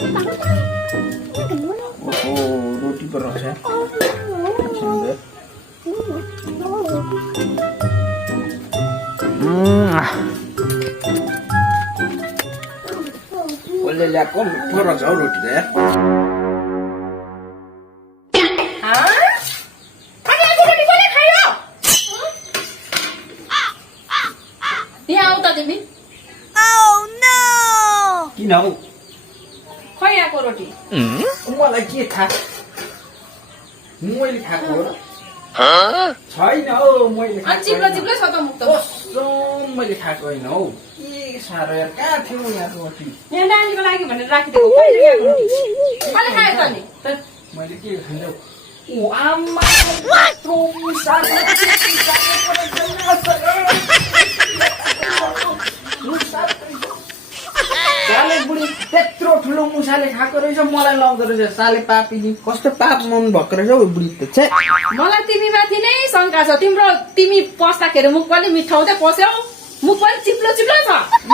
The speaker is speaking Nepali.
ओहो रोटी पर रख है सुंदर बोले ल्याको मिठो रहेछ हौ रोटी त यार किन हौ खै आएको रोटी मलाई के थाहा मैले खाएको हो र छैन हौ मैले अनि चिप्लो चिप्लो छ त मुख त कसम मैले खाएको होइन हौ के साह्रो यार कहाँ थियो यहाँ रोटी यहाँ नानीको लागि भनेर राखिदिएको कहिले ल्याएको रोटी कहिले खायो त नि मैले के खान्छु ओ आमा साले बुढी त्यत्रो ठुलो मुसाले खाएको रहेछ मलाई लाउँदो रहेछ साले पापिनी कस्तो पाप मन भएको रहेछ हौ बुढी त छे मलाई तिमी माथि नै शङ्का छ तिम्रो तिमी पस्दाखेरि मुख पनि मिठाउँदै पस्यौ मुख पनि चिप्लो चिप्लो छ